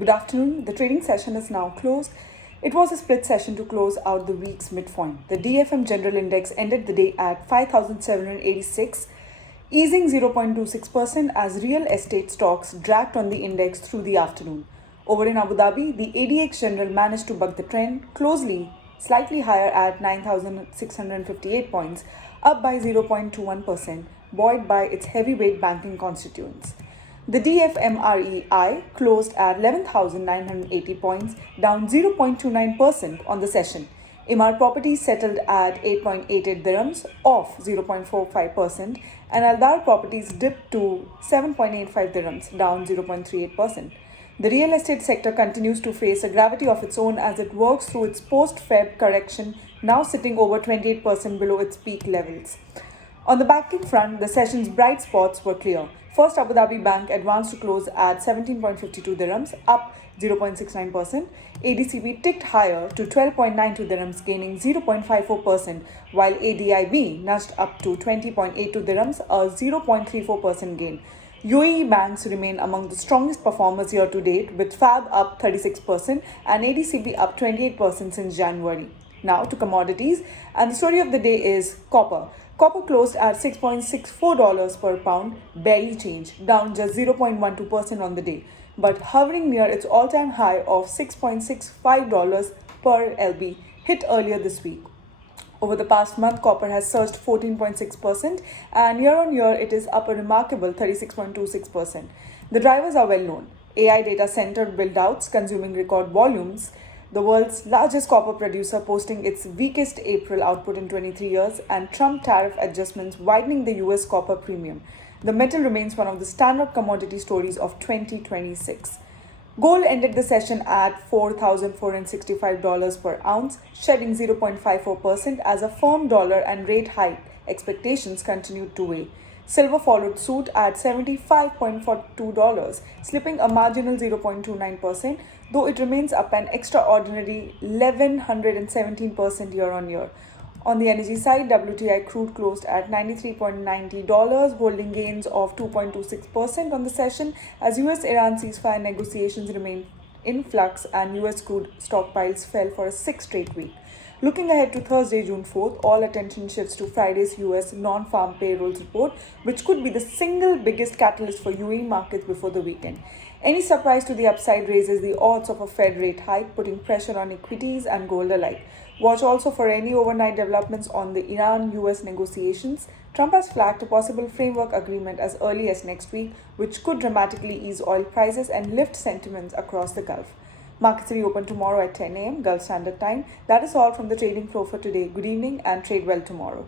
Good afternoon. The trading session is now closed. It was a split session to close out the week's midpoint. The DFM General Index ended the day at 5,786, easing 0.26% as real estate stocks dragged on the index through the afternoon. Over in Abu Dhabi, the ADX General managed to buck the trend closely, slightly higher at 9,658 points, up by 0.21%, buoyed by its heavyweight banking constituents. The DFMREI closed at 11,980 points, down 0.29% on the session. Emaar Properties settled at 8.88 dirhams, off 0.45%, and Aldar Properties dipped to 7.85 dirhams, down 0.38%. The real estate sector continues to face a gravity of its own as it works through its post-Feb correction, now sitting over 28% below its peak levels. On the banking front, the session's bright spots were clear. First, Abu Dhabi Bank advanced to close at 17.52 dirhams, up 0.69%. ADCB ticked higher to 12.92 dirhams, gaining 0.54%, while ADIB nudged up to 20.82 dirhams, a 0.34% gain. UAE banks remain among the strongest performers year to date, with FAB up 36% and ADCB up 28% since January. Now to commodities, and the story of the day is copper. Copper closed at $6.64 per pound, barely changed, down just 0.12% on the day, but hovering near its all-time high of $6.65 per LB, hit earlier this week. Over the past month, copper has surged 14.6%, and year-on-year it is up a remarkable 36.26%. The drivers are well known. AI data center build-outs consuming record volumes, the world's largest copper producer posting its weakest April output in 23 years, and Trump tariff adjustments widening the US copper premium. The metal remains one of the standout commodity stories of 2026. Gold ended the session at $4,465 per ounce, shedding 0.54% as a firm dollar and rate hike expectations continued to weigh. Silver followed suit at $75.42, slipping a marginal 0.29%, though it remains up an extraordinary 1,117% year-on-year. On the energy side, WTI crude closed at $93.90, holding gains of 2.26% on the session as US-Iran ceasefire negotiations remain in flux and US crude stockpiles fell for a sixth straight week. Looking ahead to Thursday, June 4th, all attention shifts to Friday's US non-farm payrolls report, which could be the single biggest catalyst for UAE markets before the weekend. Any surprise to the upside raises the odds of a Fed rate hike, putting pressure on equities and gold alike. Watch also for any overnight developments on the Iran-US negotiations. Trump has flagged a possible framework agreement as early as next week, which could dramatically ease oil prices and lift sentiments across the Gulf. Markets reopen tomorrow at 10 a.m. Gulf Standard Time. That is all from the trading floor for today. Good evening and trade well tomorrow.